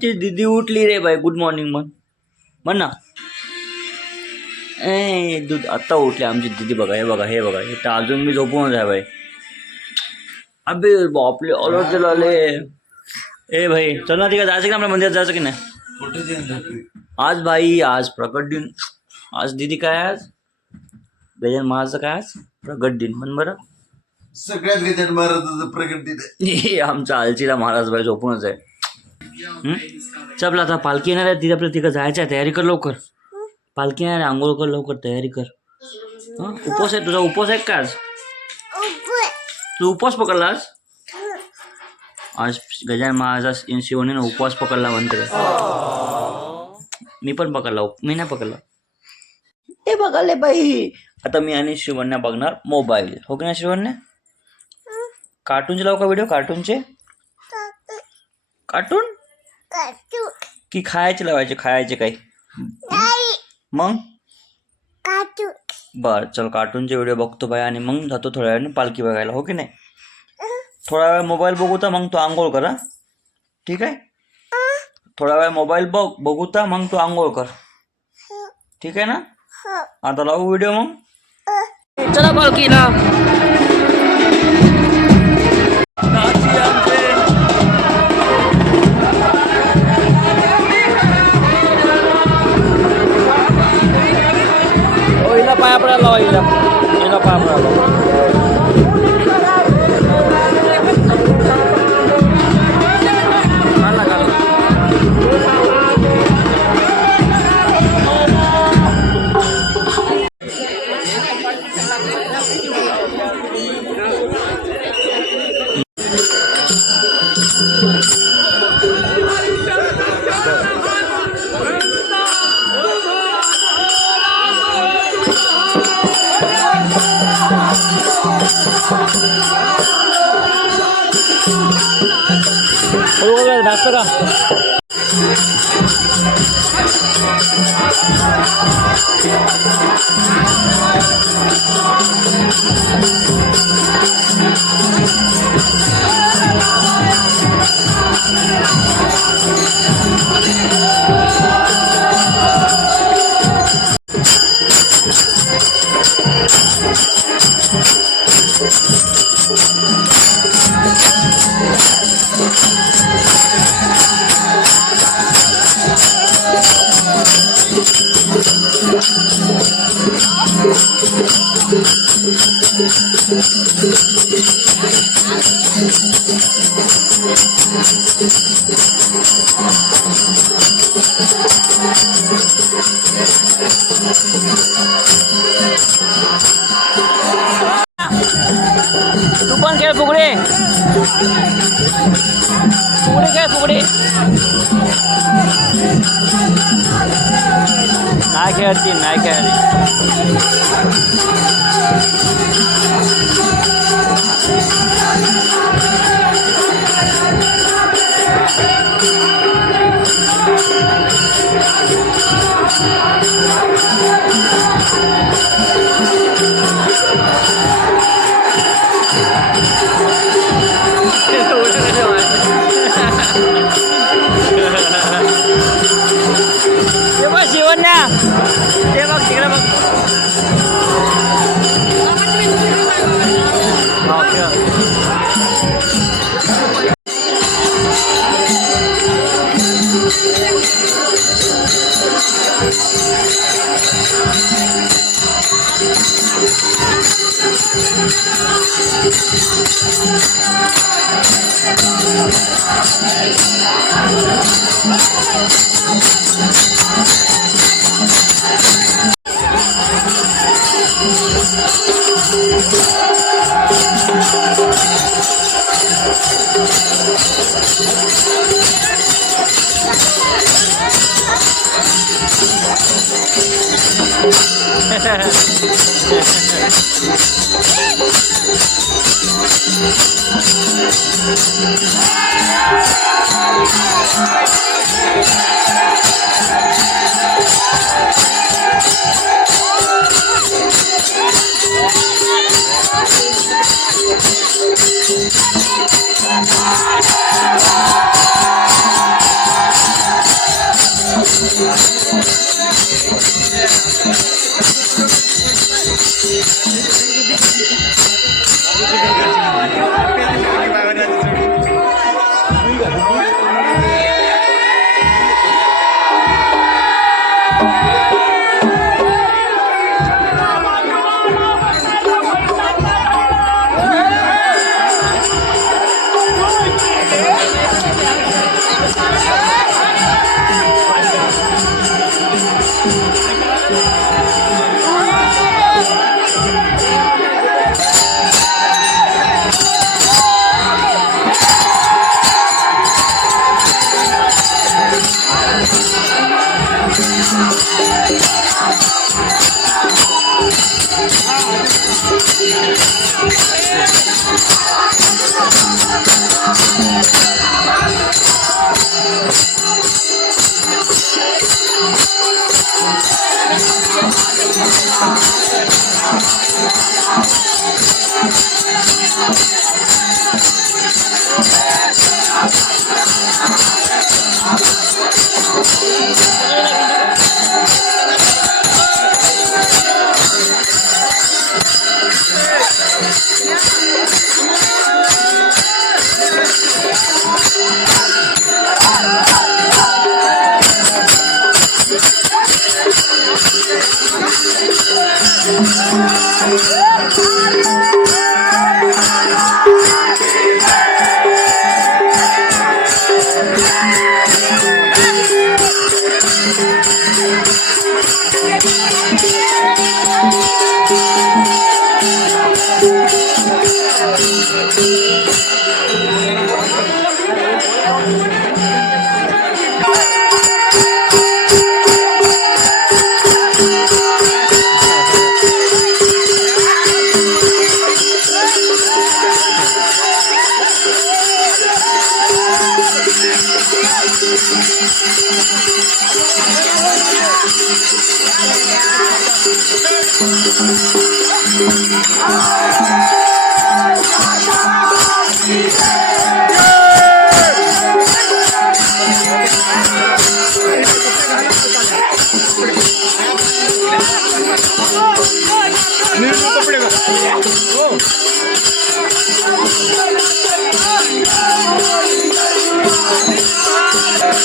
आमची दीदी उठली रे बाई. गुड मॉर्निंग म्हण ना. दूध आत्ता उठली आमची दीदी. बघा हे बघा हे बघा. हे तर अजून मी झोपूनच आहे बाई. अबे बापले अलर्ट झाले. ए भाई चल ना, तिकडे जायचं की आपल्या मंदिरात जायचं की नाही? आज भाई आज प्रकट दिन. आज दीदी काय आज गजानन महाराजचं काय आज प्रगट दिन. म्हण बरं. सगळ्यात गजानन महाराजाचं प्रकट दिन आहे. आमचा आलचीला महाराज बाई झोपूनच आहे. चल आता पालखी येणार आहे. तिथे आपल्या तिकडे जायचं आहे. तयारी कर लवकर. पालखी येणार आहे. आंघोळ कर लवकर. तयारी कर. उपवास आहे तुझा? उपवास आहे का आज? तू उपवास पकडला आज? आज गजानन महाराज शिवनेनं उपवास पकडला म्हणते. मी पण पकडला. मी नाही पकडला. ते बघाले बाई. आता मी आणि शिवण्या बघणार मोबाईल. हो की नाही शिवण्या? कार्टूनचे लावू का व्हिडिओ? कार्टूनचे कार्टून की खायचे लावायचे? खायचे काही मग बर चल कार्टूनचे व्हिडिओ बघतो बाई. आणि मग जातो थोड्या वेळाने पालखी बघायला. हो की नाही? थोडा वेळ मोबाईल बघू तर मग तू आंघोळ कर. ठीक आहे? थोडा वेळ मोबाईल बघू तर मग तू आंघोळ कर. ठीक आहे ना? आता लावू व्हिडिओ मग. चला पालखीला. हिला पाया पडायला लावा. हिला पाया पडायला लावा. जास्त का? तू पण खेळ फुगडे. फुगडे खेळ फुगडे. नाही खेळती नाही खेळती. शिवण्या ते बघ तिकडे बघ.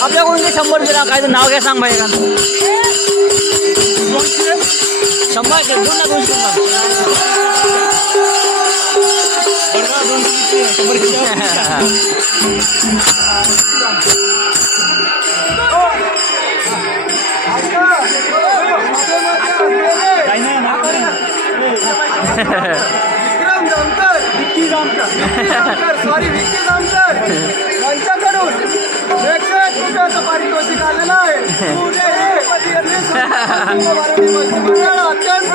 आपल्याकडून ते 100 रुपये काय तर नाव काय सांग भाई का 100 दोन ना 200 सॉरी विक्की जामकर यांच्याकडून 101 रुपयाचं पारितोषिक आलेलं आहे. पुणे हे यांनी भारतीय मत्स्य मंडळ अत्यंत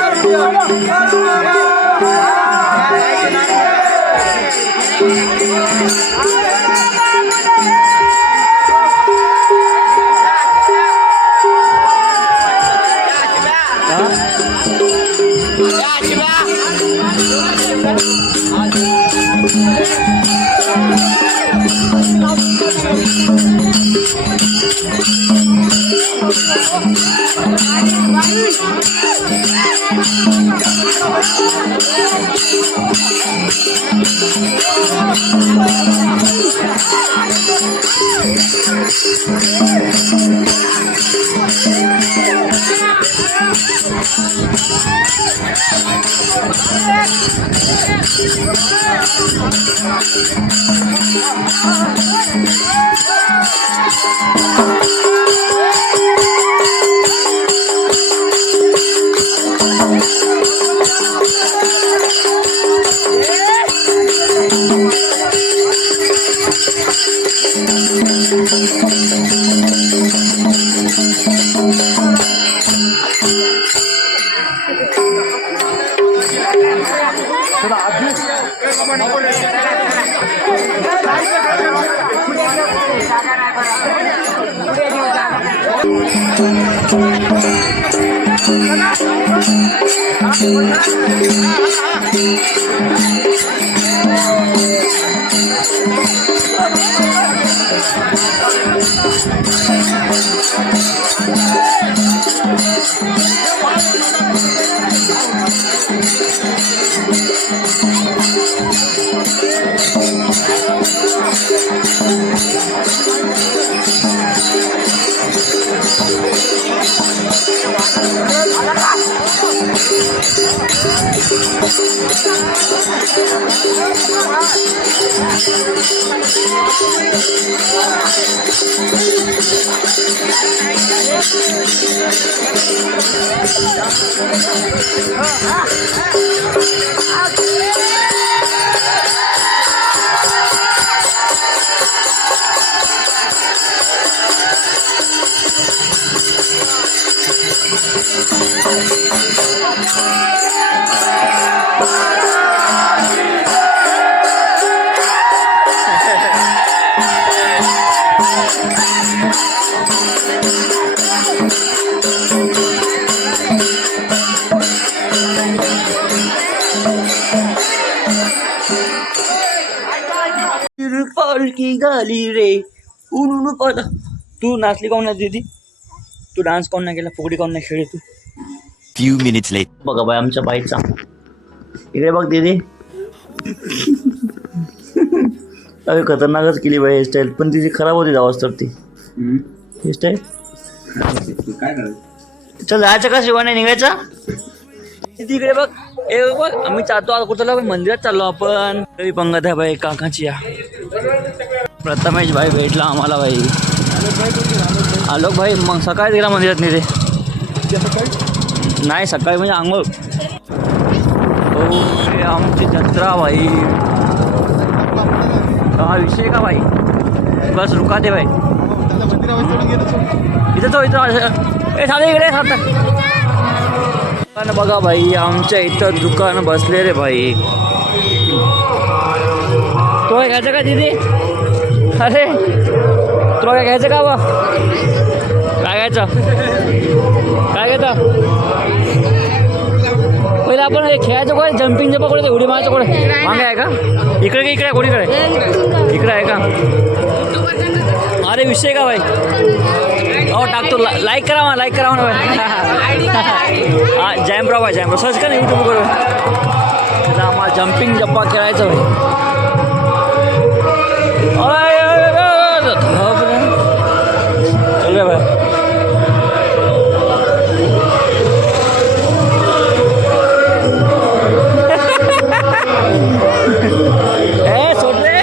की गाली रे उन्हून पदा. तू नाचली काऊन नाही दीदी? तू डान्स काऊन नाही केला? फुगडी काऊन नाही खेळली तू? Few minutes later. बघा बाय आमच्या बाईचा. इकडे बघ दीदी. अरे खतरनाकच केली बाई हेअरस्टाईल, पण तिची खराब होती आवाज तर ती हेअरस्टाईल. काय करायचं? चल जायचं का शिवाने निघायचा? तिकडे बघ. ए बघ आम्ही चालतो आता कुठं आपण मंदिरात चाललो आपण. तरी पंगत आहे बाई काकाची. या प्रथमेश भाई भेटला आम्हाला भाई. आलोक भाई मग सकाळी गेला मंदिरात नाही रे? नाही सकाळी म्हणजे आंघोळ. हो आमची जत्रा भाई. हा विषय का भाई? बस रुका दे भाई. इथं तो इथं ए साधे इकडे दुकान बघा भाई. आमच्या इथं दुकान बसले रे भाई. तुला घ्यायचं का दीदी? अरे तुला काय घ्यायचं का बा? काय घ्यायचं? काय घ्यायचं? पहिलं आपण हे खेळायचं कोण? जम्पिंग जपा कोणी? उडी मारायचं कोण? मागे आहे का? इकडे इकडे कोणीकडे? इकडे आहे का? अरे विषय का भाई? हो टाकतो. लाईक करा मला. लाईक करा ना हा जॅमराव आहे. जॅमराव सर्च कर ना यूट्यूब करून. त्याला आम्हाला जम्पिंग जप्पा खेळायचं भाई. चल भाई. ए सोड रे.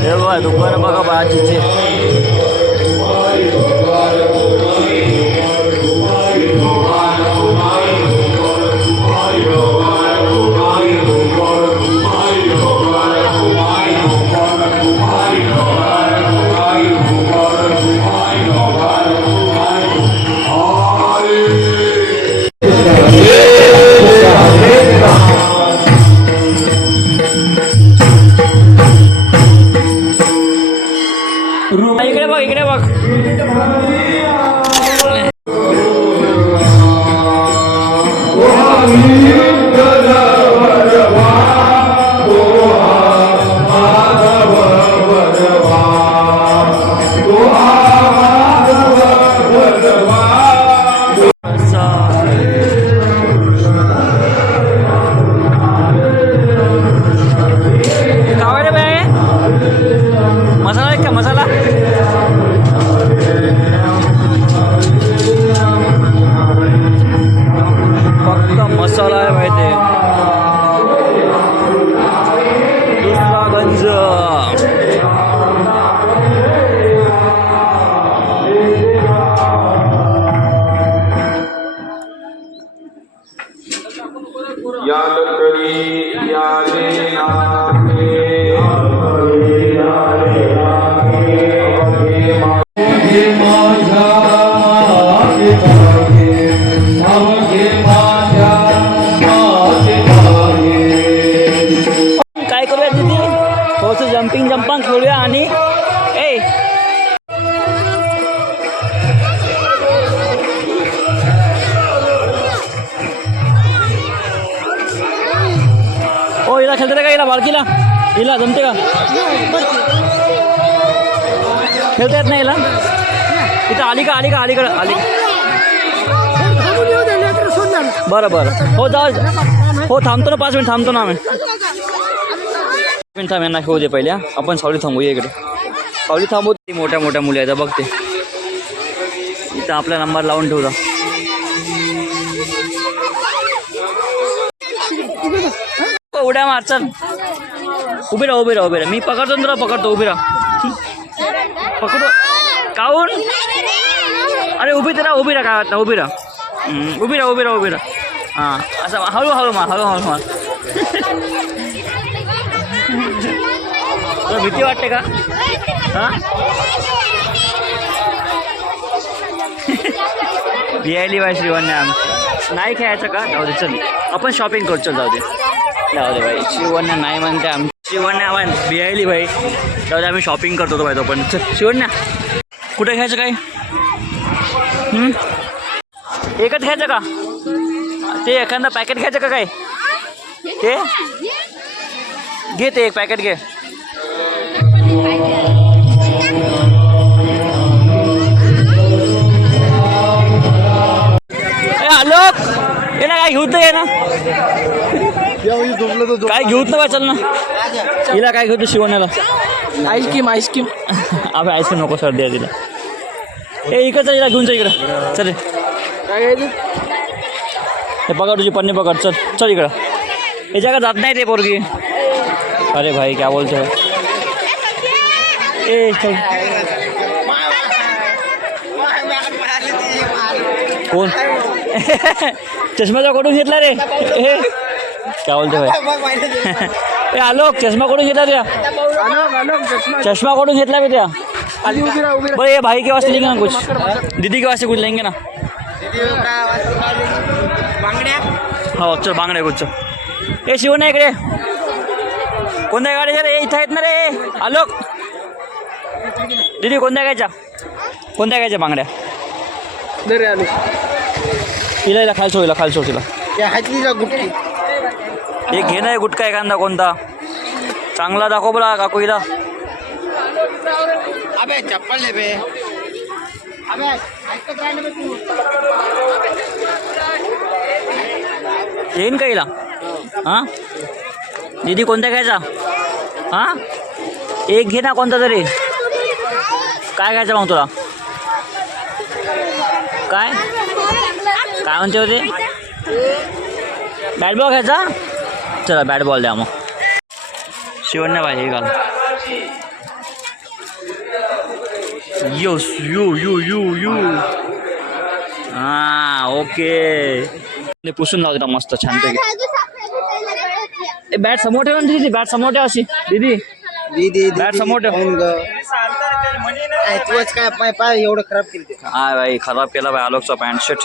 हे बघा दुकान बघा भाजीचे. इकडे बघ. इकडे बघ. मसाला आहे का? मसाला फक्त मसाला आहे माहिती. दुसरा गंज. काय करूया दीदी? थोडंसं जम्पिंग जम्पांग खेळूया आणि ए ओ हिला खेळते का? हिला बाळकीला हिला जमते का? खेळता येत नाही हिला? इथं आली का? आली का? अलीकडं आली. बरं बरं हो जा. हो थांबतो ना 5 मिनिट थांबतो ना आम्ही. मिनिट थांब यांना खेळू दे पहिले. आपण सावली थांबूया इकडे. सावली थांबू. ती मोठ्या मोठ्या मुली आहेत बघते. इथं आपला नंबर लावून ठेवता. उड्या मार चल. उभी राहा उभी राहा उभी राहा. मी पकडतो ना तुला पकडतो. उभी राहा. पकडतो काऊन. अरे उभी तर राहा उभी राहा. काय वाटतं उभी राहा. उभी राहा उभी राहा उभी राहा. हां असं हळूहळू मार हळूहळू मार. तुला भीती वाटते का. हां बियाली बाय श्रीवन्या आमची नाही खेळायचं का. जाऊ दे चल आपण शॉपिंग करू. चल जाऊ दे भाई. श्रीवन्या नाही म्हणते आमची. श्रीवन्या आम्हाला बियाली भाई. जाऊ दे आम्ही शॉपिंग करतो तो भाई तो पण. चल श्रीवन्या कुठे घ्यायचं काय. एकच घ्यायचं का. ते एखादं पॅकेट घ्यायचं का काय. ते घे ते एक पॅकेट घे. आलोक ये ना काय घेऊत ना ये ना काय घेऊत ना. चल ना हिला काय घेऊ शिवण्याला. आईस्क्रीम अबे आईस्क्रीम नको सर्दी आहे तिला. ए इकडं चल हिला घेऊन चल इकडं. चल काय घ्यायचं. हे पकड तुझी पन्नी पकड. चल चल इकडं. हे जगा जात नाही ते पोरगी. अरे भाई क्या बोलते हो. ए चल कोण चष्म्याचा कडून घेतला रे. हे क्या बोलते भाई. ए आलोक चष्मा कडून घेतला त्या. चष्मा कडून घेतला मी त्या. बरं ये भाई के वास्ते लेंगे ना कुछ. दीदी के वास्ते कुछ लेंगे ना. हो चल बांगड्या कुछ. ए शिवण्या इकडे. कोणत्या गाडीच्या रे. इथं आहेत ना रे. आलोक दीदी कोणत्या घ्यायच्या. कोणत्या घ्यायच्या बांगड्या. हिला खायचो हिला खायचो तिला. एक घे ना गुटखा एखादा कोणता चांगला दाखव बला काकू हिला. अबे चप्पल ले बे. येईन का हिला. हां दीदी कोणत्या घ्यायचा. हां एक घे ना कोणता तरी. काय घ्यायचं मग तुला. काय काय म्हणते होते. बॅट बॉल घ्यायचा. चला बॅट बॉल द्या मग. शिवण्या पाहिजे घाल. यू हां ओके. पुसून लाव तिला मस्त छानपैकी. बॅट समोर ठेव ना दीदी. बॅट समोर ठेव अशी दीदी. बॅट समोर ठेव. काय पाय एवढं खराब केलं. हा भाई खराब केला भाई आलोकचा पॅन्ट शर्ट.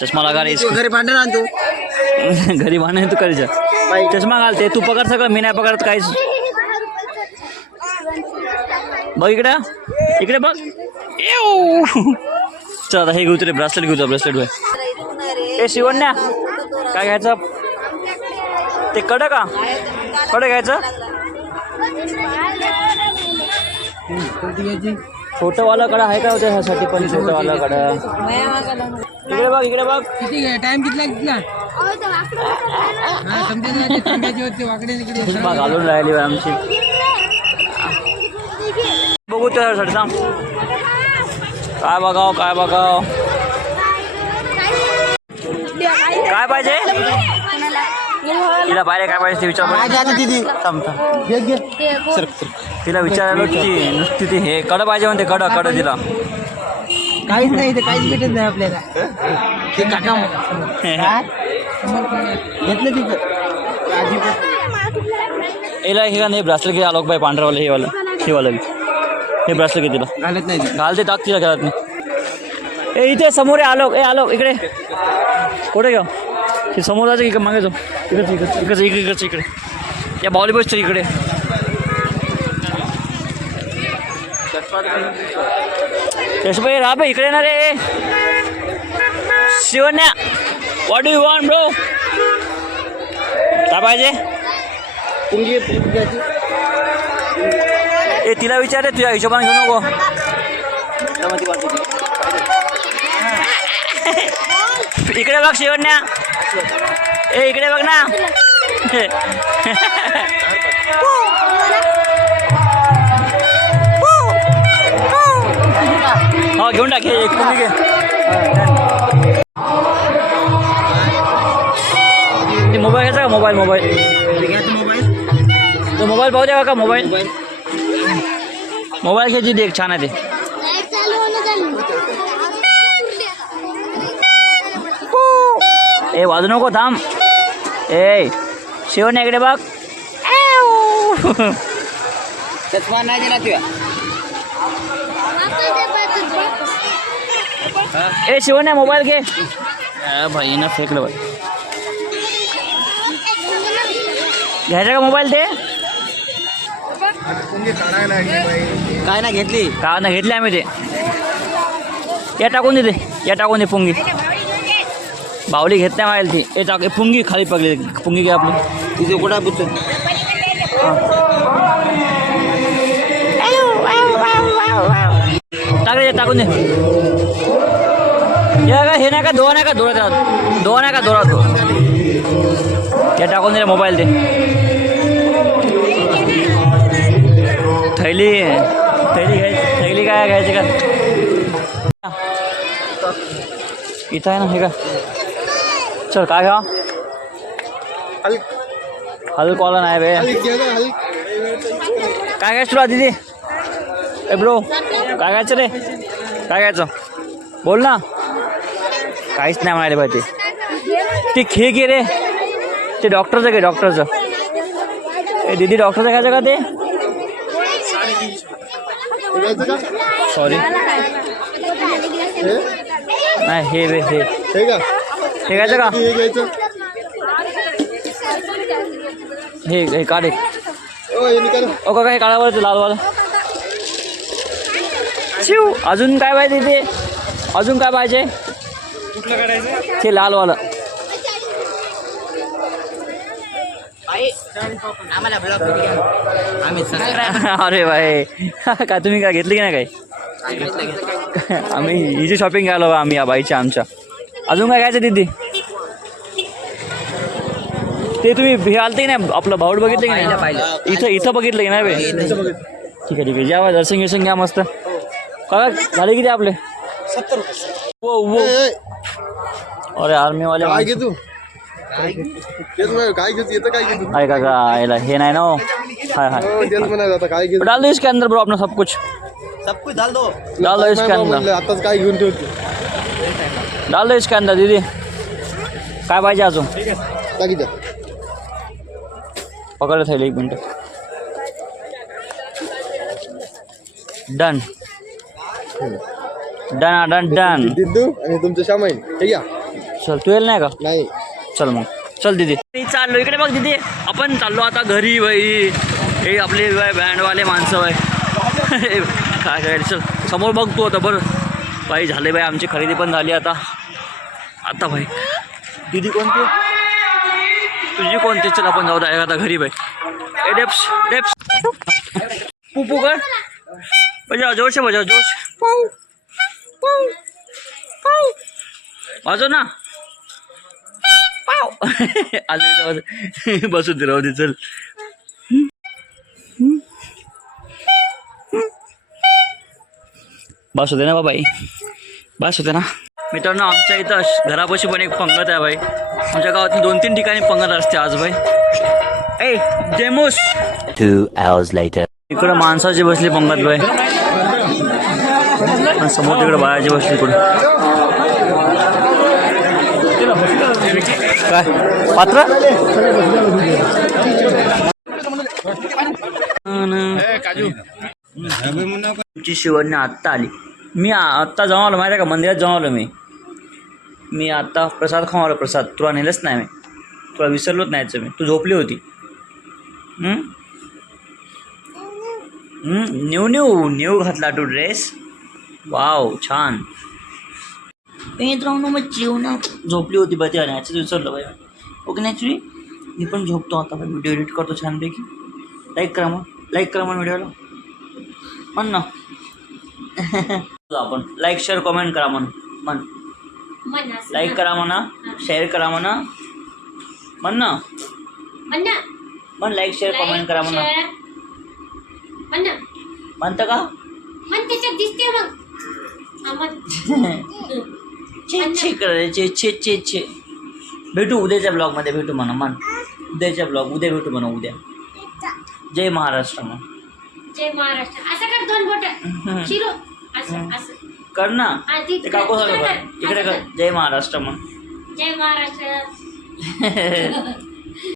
चष्मा लगा रे. घरी भांडण आणतो. घरी भांडण तू करायचं. चष्मा घालते तू पकड सगळं. मी नाही पकडत काहीच. बघ इकडे इकडे बघ. चल आता हे घेऊ रे. ब्रेसलेट घेऊ. ब्रेसलेट भाई. ए शिवण्या काय घ्यायचं. ते कडं का कडं घ्यायचं. छोटंवाला कडा आहे का होतं ह्यासाठी पण. छोटंवाला कडा इकडे बघ इकडे बघ. किती टाइम कितला चष्मा घालून राहिली बाई आमची. बघू त्यासाठी सांग काय बघाव काय बघाव. काय पाहिजे तिला. पाहिजे काय पाहिजे ते विचार. तिला विचारायला की नुसती ती हे कडं पाहिजे म्हणते. कडं कडं तिला काहीच नाही इथे. काहीच भेटत नाही आपल्याला. ते काका घेतलं तिथं. याला हे का नाही ब्रासलेट घे आलोक बाई. पांढरावाला हे वाला हे ब्रासलेट घे. तिला घालत नाही. घालते टाक तिला घरात नाही. ए इथे समोर आहे आलोक. ए आलोक इकडे कुठे घ्या. हे समोर जायचं इकडे मागे जाऊ. इकडे इकडे इकडे इकडे इकडे या बॉलीबॉलच्या इकडे. यशभाई राहा भाई इकडे ना रे. Shivnya what do you want bro. काय पाहिजे. ए तिला विचार तुझ्या हिशोबाने घेऊ नको. इकडे बघ शिवण्या. ए इकडे बघ ना. हा घेऊन टाक. एक तुम्ही घे. मोबाईल घ्यायचा का मोबाईल तो मोबाईल पाहू द्या का मोबाईल घे दीदी एक छान आहे ते ए वाजू नको थांब ए शिवण्या इकडे बघ चष्मा नाही दिला तुया ए शिवण्या मोबाईल घे भाई ना फेकलं भाई घ्यायचा का मोबाईल ते काय ना घेतली का ना घेतले आम्ही ते या टाकून दे टाकून दे पुंगी बावली घेत नाही माहिती ती टाक पुंगी खाली पडली पुंगी घ्या आपली तिथे कुठं पुढचं टाक रे टाकून दे या का हे नाही का दोन आहे का दोरात या टाकून दे मोबाईल ते थैली काय घ्यायची का इथं आहे ना हे का चल काय घ्या हलकवाला नाही बे काय घ्यायचं तुला दीदी ए ब्रो काय घ्यायचं रे काय घ्यायचं बोल ना काहीच नाही म्हणाले पाहिजे ते खे घे रे ते डॉक्टरचं घे डॉक्टरचं ए दीदी डॉक्टरचं घ्यायचं का ते सॉरी नाही हे बे हे घ्यायचं का हे काढ एक ओ का हे काढावं ते लालवाला शिव अजून काय पाहिजे ते अजून काय पाहिजे कुठलं काढायचं ते लालवाला आम्हाला ब्लॉग आम्ही अरे भाई का तुम्ही काय घेतली की नाही काही आम्ही हिची शॉपिंग केलो आम्ही या बाईच्या आमच्या अजून काय घ्यायचं दीदी ते तुम्ही हे आलते की नाही आपलं भाऊड बघितलं की नाही इथं बघितलं की नाही बे ठीक आहे जेव्हा दर्शन गिर्शन घ्या मस्त का झाले किती आपले 70 वो अरे आर्मीवाले काय घेतो काय घेतो येतं काय घेतो आहे का याला हे नाही ना हो. हाय तेच म्हणायचं आता काय घेतो डाल दो इसके अंदर ब्रो अपना सब कुछ सब कुछ डाल दो इसके अंदर आताच काय घेऊन ठेवतो डाल दो इसके अंदर दीदी काय पाहिजे अजून टाकी द्या पकड थैली एक मिनिट डन दिद्दू आणि तुमचं सामान हे घ्या चल तू येईल नाही का नाही चल मग चल दीदी चाललो इकडे बघ दीदी आपण चाललो आता घरी बाई हे आपले बँडवाले माणसं बाई काय करायचं चल समोर बघ तू आता बरं बाई झाले बाई आमची खरेदी पण झाली आता भाई दीदी कोणती तुझी कोणती चल आपण जाऊ द्या आता घरी बाई ए डेप्स पुपू कर बजाव जोरशे बजाव जोश वाजव ना आले बसू दे राहू दे चल बस होते ना बाबाई बस होते ना मित्रांनो आमच्या इथं घरापाशी पण एक पंगत आहे बाई आमच्या गावातून 2-3 ठिकाणी पंगत असते आज बाई ए जेमूस 2 hours later. इकडं माणसाची बसली पंगत बाई आणि समोर तिकडे बायाची बसली इकडं काय पात्र तुमची शिवण्या आत्ता आली मी आत्ता जाऊन आलो माहिती आहे का मंदिरात जाऊन आलो मी आत्ता प्रसाद खाऊन आलो प्रसाद तुला नेलंच नाही मी तुला विसरलोच नाहीचं मी तू झोपली होती न्यू घातला तू ड्रेस वाव छान मित्रांनो मग जेवण झोपली होती बघ ते ॲक्च्युली विसरलं बाई ओके नॅचुरली मी पण झोपतो आता व्हिडिओ एडिट करतो छानपैकी लाईक करा मग व्हिडिओला म्हण ना आपण लाईक शेअर कमेंट करा म्हण लाईक करा म्हणा शेअर करा म्हणा म्हण ना म्हण लाईक शेअर कमेंट करा म्हणा म्हणतं का छे छे करायचे छे भेटू उद्याच्या ब्लॉगमध्ये भेटू म्हणा उद्याच्या ब्लॉग उद्या भेटू म्हणा उद्या. जय महाराष्ट्र मग जय महाराष्ट्र. असं कर 2 बोट शिरू असं असं कर ना. हा, ती- ते काकू तिकडे सांगा कर. इकडे कर. जय महाराष्ट्र मग. जय महाराष्ट्र.